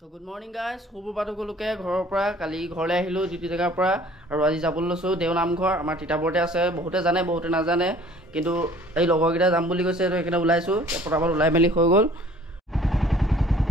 তো good morning guys, সুপ্ৰভাত সকলোকে। ঘৰৰ পৰা কালি ঘৰলৈ আহিলোঁ ডিউটি জেগাৰ পৰা, আৰু আজি যাবলৈ লৈছোঁ দেও নামঘৰ। আমাৰ তিতাবৰতে আছে, বহুতে জানে বহুতে নাজানে, কিন্তু এই লগৰকেইটা যাম বুলি কৈছে, সেইকাৰণে ওলাইছোঁ। পটাপট ওলাই মেলি হৈ গ'ল,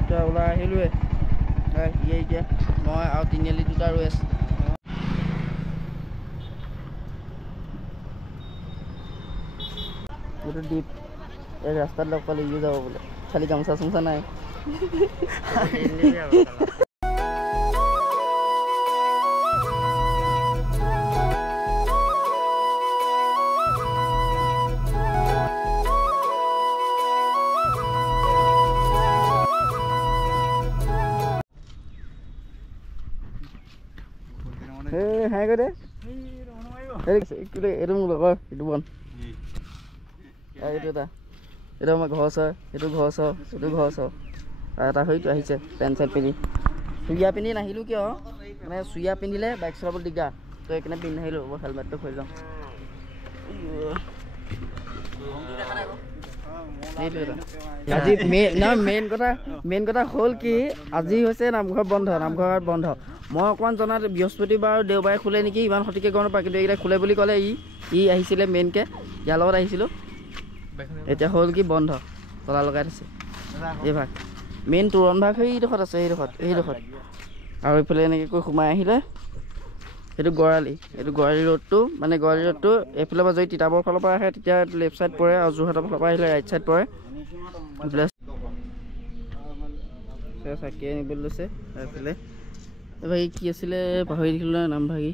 এতিয়া ওলাই আহিলোঁৱে। এতিয়া মই আৰু তিনিআলি দুটা ৰৈ আছোঁ। এইটো দ্বীপ, এই ৰাস্তাত লগ পালে ইও যাব বোলে, খালি গামোচা চামোচা নাই। হাই কৈ দে, এইটো মোৰ লগৰ, এইটো বন, এইটো এটা, এইটো আমাৰ ঘৰ ওচৰ, এইটো ঘৰ ওচৰ, এইটো ঘৰ ওচৰ, আৰু এটা সৈটো আহিছে পেণ্ট চাৰ্ট পিন্ধি। চুইয়া পিন্ধি নাহিলোঁ কিয়, মানে চুইয়া পিন্ধিলে বাইক চলাবলৈ দিগদাৰ, তো সেইকাৰণে পিন্ধি নাহিলোঁ। হেলমেটটো খুলি লওঁ। আজি মেইন কথা হ'ল কি, আজি হৈছে নামঘৰ বন্ধ, নামঘৰ বন্ধ। মই অকণমান জনাত বৃহস্পতিবাৰ আৰু দেওবাৰে খোলে নেকি, ইমান সঠিককৈ গম নাপাওঁ, কিন্তু এইকেইটা খোলে বুলি ক'লে। ই আহিছিলে মেইনকৈ, ইয়াৰ লগত আহিছিলোঁ। এতিয়া হ'ল কি বন্ধ, তলা লগাই থৈছে এই ভাগ। মেইন তোৰণ ভাগ সেইডোখৰত আছে, এইডোখৰত। আৰু এইফালে এনেকৈ কৈ সোমাই আহিলে সেইটো গৰালি, এইটো গৰালি ৰোডটো, মানে গৰালি ৰোডটো এইফালৰ পৰা যদি তিতাবৰ ফালৰ পৰা আহে তেতিয়া লেফ্ট ছাইড পৰে, আৰু যোৰহাটৰ ফালৰ পৰা আহিলে ৰাইট ছাইড পৰে। চাকি আনিবলৈ লৈছে এইফালে। এইবাৰ কি আছিলে পাহৰি দেখিলোঁ নহয় নামভাগি।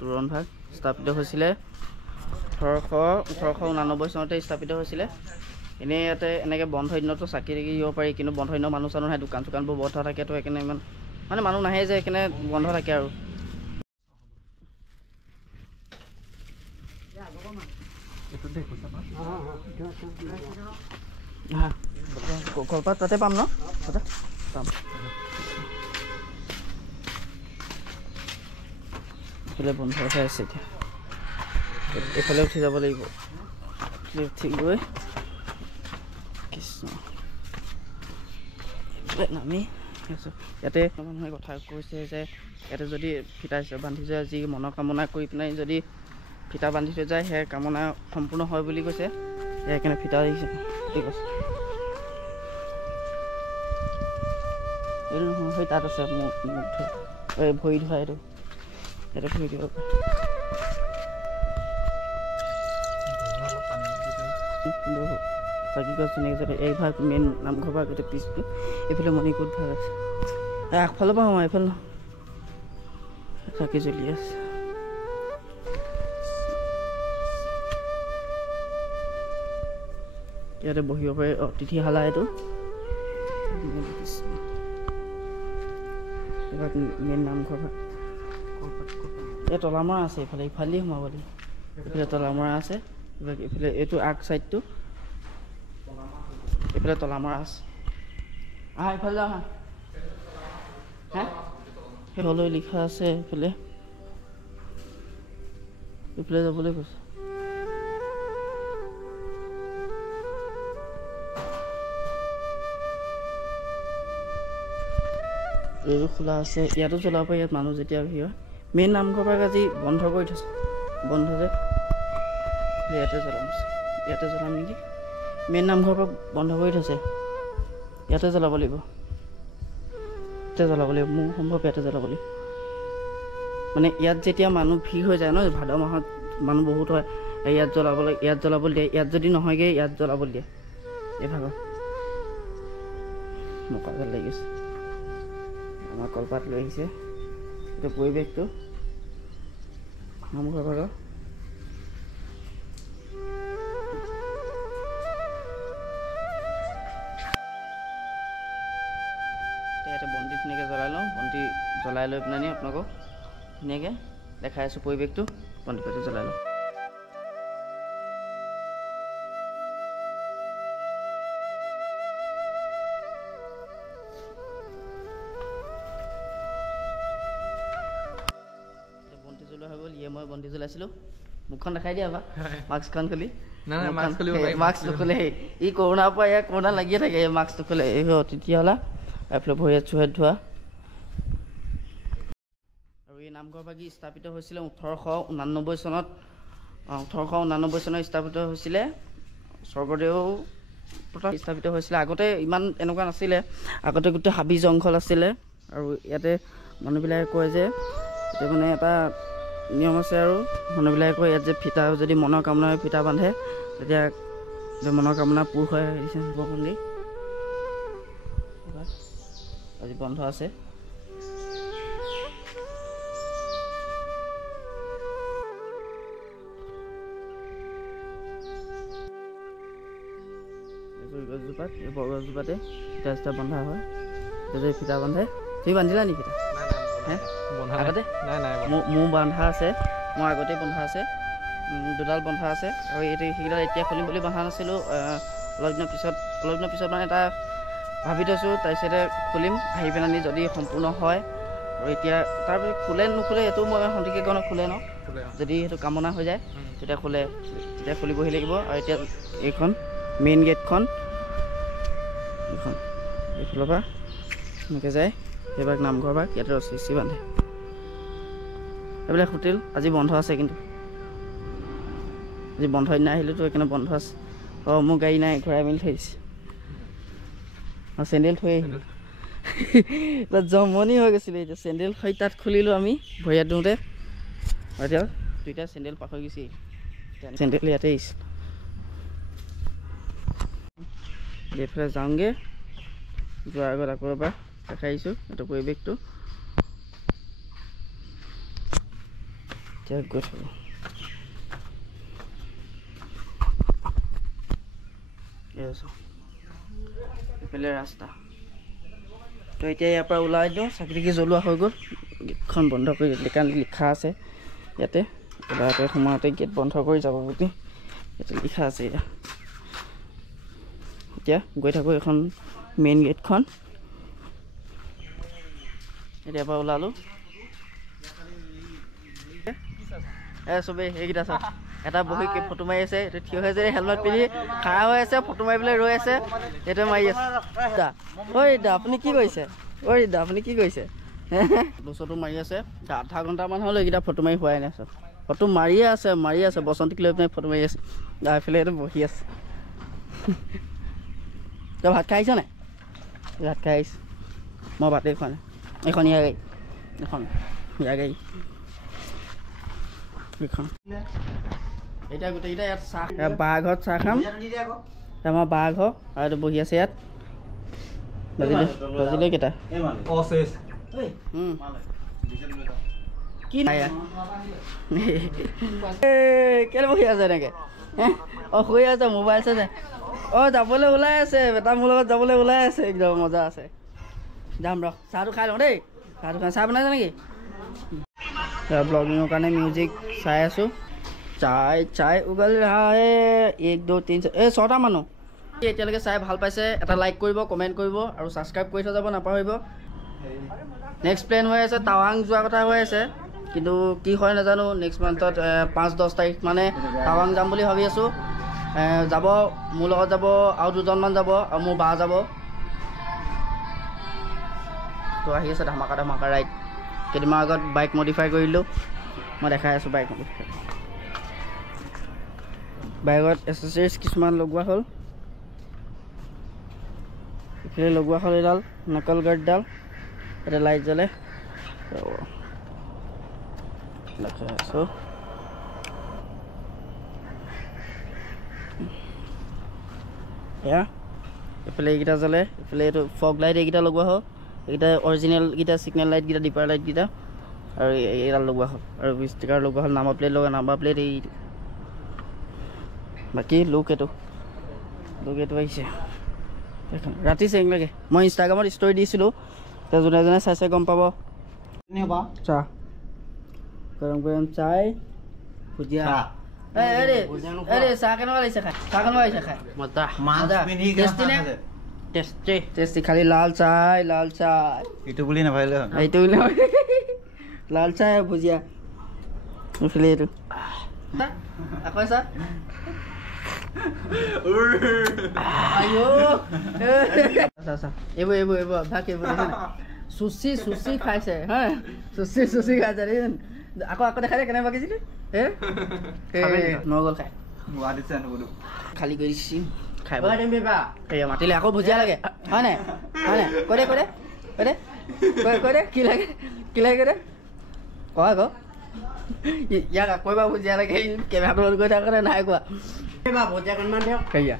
তোৰণ ভাগ স্থাপিত হৈছিলে 1889 চনতে স্থাপিত হৈছিলে। এনেই ইয়াতে এনেকৈ বন্ধ দিনতো চাকি তাকি দিব পাৰি, কিন্তু বন্ধ দিনৰ মানুহ চানুহ নাহে, দোকান চোকানবোৰ বন্ধ থাকে, তো সেইকাৰণে ইমান মানে মানুহ নাহে যে, সেইকাৰণে বন্ধ থাকে আৰু। কলপাত তাতে পাম ন, তাতে পাম। এইফালে বন্ধ হৈ আছে এতিয়া, এইফালে উঠি যাব লাগিব। উঠি গৈ কৃষ্ণ নামি ইয়াতে মানুহে কথা কৈছে যে ইয়াতে যদি ফিতা বান্ধি যায়, যি মনৰ কামনা কৰি পেলাই যদি ফিতা বান্ধি থৈ যায়, সেই কামনা সম্পূৰ্ণ হয় বুলি কৈছে। সেইকাৰণে ফিতা দিছে, ঠিক আছে। এইটো নহয়, সেই তাত আছে মোক এই ভৰি ধোৱা, এইটো ইয়াতে ভৰি দিব চাকি গছ ধুনীয়াকৈ এই ভাগ মেইন নামঘৰ ভাগ, এতিয়া পিছটো এইফালে মণিকূট ভাগ আছে। আগফালৰ পৰা আমাৰ এইফালে চাকি জ্বলি আছে। ইয়াতে বহিব পাৰে, অতিথিশালা এইটো। মেইন নামঘৰ ভাগ এই তলামৰা আছে, এইফালে ইফালেই সোমাব লাগিব। এইফালে তলামৰা আছে, এইফালে এইটো আগ চাইডটো, এইফালে তলামৰা আছে। আহা এইফালে যাওঁ, আহা। সেইফালে লিখা আছে, এইফালে যাবলৈ কৈছে। এইটো খোলা আছে, ইয়াতো জ্বলাব পাৰি, ইয়াত মানুহ যেতিয়া ভিৰ হয়। মেইন নামঘৰ ভাগ আজি বন্ধ কৰি থৈছে, বন্ধ যে ইয়াতে জ্বলাম নেকি। মেইন নামঘৰ ভাগ বন্ধ কৰি থৈছে, ইয়াতে জ্বলাব লাগিব, মোৰ সম্ভৱ ইয়াতে জ্বলাব লাগিব। মানে ইয়াত যেতিয়া মানুহ ভিৰ হৈ যায় ন, ভাদ মাহত মানুহ বহুত হয়, ইয়াত জ্বলাবলৈ দিয়ে। ইয়াত যদি নহয়গৈ, ইয়াত জ্বলাবলৈ দিয়ে। এই ভাগত মকা যেন লাগিছে। আমাৰ কলপাত লৈ আহিছে, এইটো পৰিৱেশটো নামঘৰ ভাগৰ। ইয়াতে বন্তি ধুনীয়াকৈ জ্বলাই লওঁ, বন্তি জ্বলাই লৈ পেলাই আপোনালোকক ধুনীয়াকৈ দেখাই আছোঁ পৰিৱেশটো। বন্তি পাতি জ্বলাই লওঁ। বন্তি জ্বলোৱা হৈ গ'ল, মই বন্তি জ্বলাইছিলোঁ। মুখখন দেখাই দিয়া বা মাস্কখন খুলি। মাস্ক নুখুলে ই কৰোণাৰ পৰা ইয়াৰ কৰোণা লাগিয়ে থাকে মাস্ক নুখুলে এই অতিথি হ'লা এইফালে ভৰিয়াত চুহাত ধোৱা আৰু এই নামঘৰ ভাগি স্থাপিত হৈছিলে 1889 চনত 1889 চনত স্থাপিত হৈছিলে স্বৰ্গদেউ স্থাপিত হৈছিলে আগতে ইমান এনেকুৱা নাছিলে আগতে গোটেই হাবি জংঘল আছিলে আৰু ইয়াতে মানুহবিলাকে কয় যে এতিয়া মানে এটা নিয়ম আছে আৰু মানুহবিলাকে কয় ইয়াত যে ফিটা যদি মনৰ কামনাৰে ফিটা বান্ধে তেতিয়া মনৰ কামনা পূৰ হয় শিৱমন্দিৰ আজি বন্ধ আছে গছজোপাত এই বৰগছজোপাতে ফিটা চিটা বন্ধা হয় যদি ফিটা বান্ধে তুমি বান্ধিলা নেকি ফিটা আগতে মোৰ বন্ধা আছে মোৰ আগতেই বন্ধা আছে দুডাল বন্ধা আছে আৰু এইটো সেইকেইডাল এতিয়া খুলিম বুলি বন্ধা নাছিলোঁ অলপ দিনৰ পিছত মানে এটা ভাবি থৈছোঁ তাৰপিছতে খুলিম আহি পেলাই যদি সম্পূৰ্ণ হয় আৰু এতিয়া তাৰপিছত খোলে নুখোলে এইটো মই সঠিককৈ গণ খোলে ন যদি সেইটো কামনা হৈ যায় তেতিয়া খুলিবহি লাগিব আৰু এতিয়া এইখন মেইন গেটখন এইখন এইফালৰ পৰা এনেকৈ যায় সেইভাগ নামঘৰ ভাগ ইয়াতে ৰচি বান্ধে এইবিলাক হোটেল আজি বন্ধ আছে কিন্তু আজি বন্ধ দিনা আহিলোঁতো সেইকাৰণে বন্ধ আছে মোৰ গাড়ী নাই ঘূৰাই মেলি থৈ দিছে আৰু চেণ্ডেল থৈ আহিলোঁ তাত জমনি হৈ গৈছিলে এতিয়া চেণ্ডেল থৈ তাত খুলিলোঁ আমি ভৰিয়াত দিওঁতে আৰু এতিয়া দুইটা চেণ্ডেল পাহৰি গৈছে চেণ্ডেল ইয়াতে আহিছোঁ এইফালে যাওঁগৈ যোৱাৰ আগত আকৌ এবাৰ দেখাই আহিছোঁ এইটো পৰিৱেশটো এতিয়া গৈ থাকোঁ এইফালে ৰাস্তা তো এতিয়া ইয়াৰ পৰা ওলাই দিওঁ চাকি তাকি জ্বলোৱা হৈ গ'ল গেটখন বন্ধ কৰি কাৰণ লিখা আছে ইয়াতে এবাৰতে সোমাওঁতে গেট বন্ধ কৰি যাব বুলি ইয়াতে লিখা আছে এতিয়া গৈ থাকোঁ এখন মেইন গেটখন এতিয়াৰ পৰা ওলালোঁ চবেই সেইকেইটা চাওক এটা বহি ফটো মাৰি আছে এইটো থিয় হৈ আছে হেলমেট পিন্ধি খাৰা হৈ আছে ফটো মাৰিবলৈ ৰৈ আছে এইটোৱে মাৰি আছে দা আপুনি কি কৰিছে আপুনি কি কৰিছে বছৰটো মাৰি আছে আধা ঘণ্টামান হ'ল এইকেইটা ফটো মাৰি হোৱাই নাই চব ফটো মাৰিয়ে আছে বসন্তীক লৈ পিনে ফটো মাৰি আছে এইফালে এইটো বহি আছে তই ভাত খাই আহিছ নাই ভাত খাই আহিছ মই ভাতেই খোৱা নাই এইখন ইয়াৰ গাড়ী এইখন এতিয়া গোটেইকেইটা ইয়াত চাহ বাঁহ ঘৰত চাহ খাম আমাৰ বাঁহ ঘৰ আৰু এইটো বহি আছে ইয়াত বাজিলে কেইটা কি কেলে বহি আছে এনেকৈ শুই আছে মোবাইল চাই যাবলৈ ওলাই আছে বেটা মোৰ লগত যাবলৈ ওলাই আছে একদম মজা আছে যাম ৰ চাহটো খাই লওঁ দেই চাহ বনাইছে নেকি ব্লগিঙৰ কাৰণে মিউজিক চাই আছোঁ চাই উগল ৰহা হে 1 2 3 6টা মানুহ এতিয়ালৈকে চাই ভাল পাইছে এটা লাইক কৰিব কমেণ্ট কৰিব আৰু ছাবস্ক্ৰাইব কৰি থৈ যাব নাপাহৰিব নেক্সট প্লেন হৈ আছে টাৱাং যোৱা কথা হৈ আছে কিন্তু কি হয় নাজানো নেক্সট মান্থত 5-10 তাৰিখ মানে টাৱাং যাম বুলি ভাবি আছোঁ যাব মোৰ লগত যাব আৰু দুজনমান যাব আৰু মোৰ বা যাব তো আহি আছে ধামাকা ৰাইড কেইদিনমান আগত বাইক মডিফাই কৰিলোঁ মই দেখাই আছোঁ বাইক মডিফাই বাইকত এচেচৰিজ কিছুমান লগোৱা হ'ল ইফালে লগোৱা হ'ল এডাল নকল গাৰ্ডডাল এটা লাইট জ্বলে দেখাই আছোঁ এয়া এইফালে এইকেইটা জ্বলে এইফালে এইটো ফগ লাইট এইকেইটা লগোৱা হ'ল এইকেইটা অৰিজিনেলকেইটা ছিগনেল লাইটকেইটা ডিপাৰ লাইটকেইটা আৰু এইডাল লগোৱা হ'ল আৰু ষ্টিকাৰ লগোৱা হ'ল নাম্বাৰ প্লেট লগোৱা নাম্বাৰ প্লেট এই বাকী লুক এইটো আহিছে ৰাতি চেং লাগে মই ইনষ্টাগ্ৰামত ষ্টৰি দিছিলোঁ যোনে যোনে চাইছে গম পাব চাহ গৰম চাই ভুজিয়া চাহ কেনেকুৱা লাগিছে খাই মজা টেষ্টি খালি লাল চাই এইটো বুলি নাভাবিলে লাল চাই ভুজিয়া এইটো আকৌ চাহ আইও আচ্ছা এইবোৰ অভ্যাস এইবোৰ দেখে নাই চুচি খাইছে হা চুচি খাইছে দেখিছেন আকৌ দেখাই দে কেনেকুৱা বাকিছিলে নগল খাই খালী কৰি দিছি খাই এয়া মাতিলে আকৌ ভুজিয়া লাগে হয় নাই কৈ দে কি লাগে দে কয় আকৌ ইয়াক আকৌ এবাৰ ভুজিয়া লাগে কেমেৰাটো অন কৰি থাকোঁতে নাই কোৱা ভুজিয়া কেইটামান দিয়ক সেয়া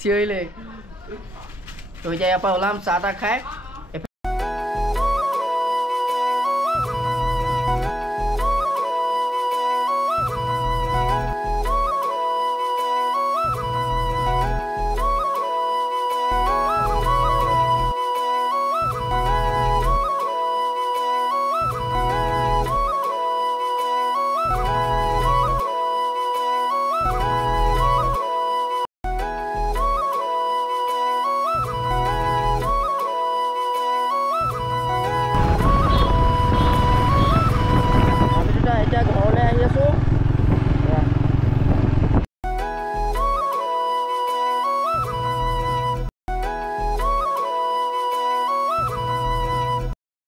চিঞৰিলে তো এতিয়া ইয়াৰ পৰা ওলাম চাহ তাহ খাই এতিয়া ঘৰলৈ